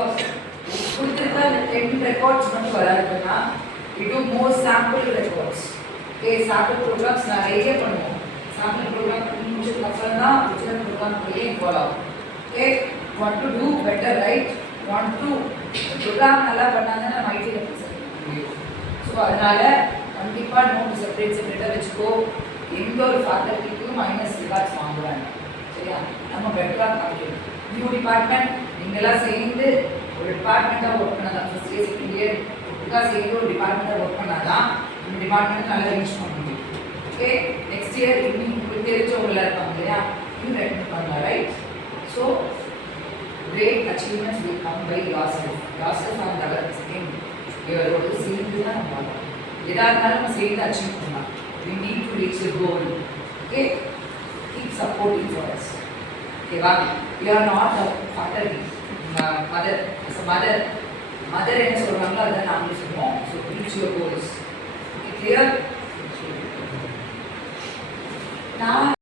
கொடுத்துருக்க அந்த 10 ரெக்கார்ட்ஸ் மட்டும் வராதுன்னா we do more sample records. Okay, sample programs நிறைய பண்ணுவோம். sample program பண்ணி முடிச்சதுக்கு அப்புறம் தான் original program குள்ளே போகலாம். Okay, want to do better, right? want to program நல்லா பண்ணாங்கன்னா நம்ம ஐடியில் முடியும். ஸோ அதனால கண்டிப்பாக நோட் செப்பரேட்டாக வச்சுக்கோ. எந்த ஒரு ஃபேக்கல்ட்டிக்கும் மைனஸ் ரிகார்ட்ஸ் வாங்குவாங்க. சரியா? நம்ம பெட்டராக காமிக்கணும். நியூ டிபார்ட்மெண்ட் நீங்களாம் சேர்ந்து ஒரு டிபார்ட்மெண்ட்டாக ஒர்க் பண்ணலாம். ஃபர்ஸ்ட் இயர் செகண்ட் இயர் ஒட்டுக்காக சேர்ந்து ஒரு டிபார்ட்மெண்ட்டாக ஒர்க் பண்ணாதான் இந்த டிபார்ட்மெண்ட் நல்லா ரீச் பண்ண முடியும். ஓகே, நெக்ஸ்ட் இயர் இன்னும் உங்களுக்கு தெரிஞ்சவங்கள இருப்பாங்க இல்லையா, இன்னும் ரெக்கமெண்ட் பண்ணலாம். Right? So great achievements will come by yourself and our second இவரோட சேர்ந்து தான் நம்ம பார்க்கலாம். எதாக இருந்தாலும் நம்ம சேர்ந்து அச்சீவ் பண்ணலாம். we need to reach the goal. okay, keep supporting for us. ஓகேவா? we are not a faculty. mother as a mother என்ன சொல்றாங்களோ அதான் நாமளும் சொல்லுவோம். so reach your goals. okay, clear?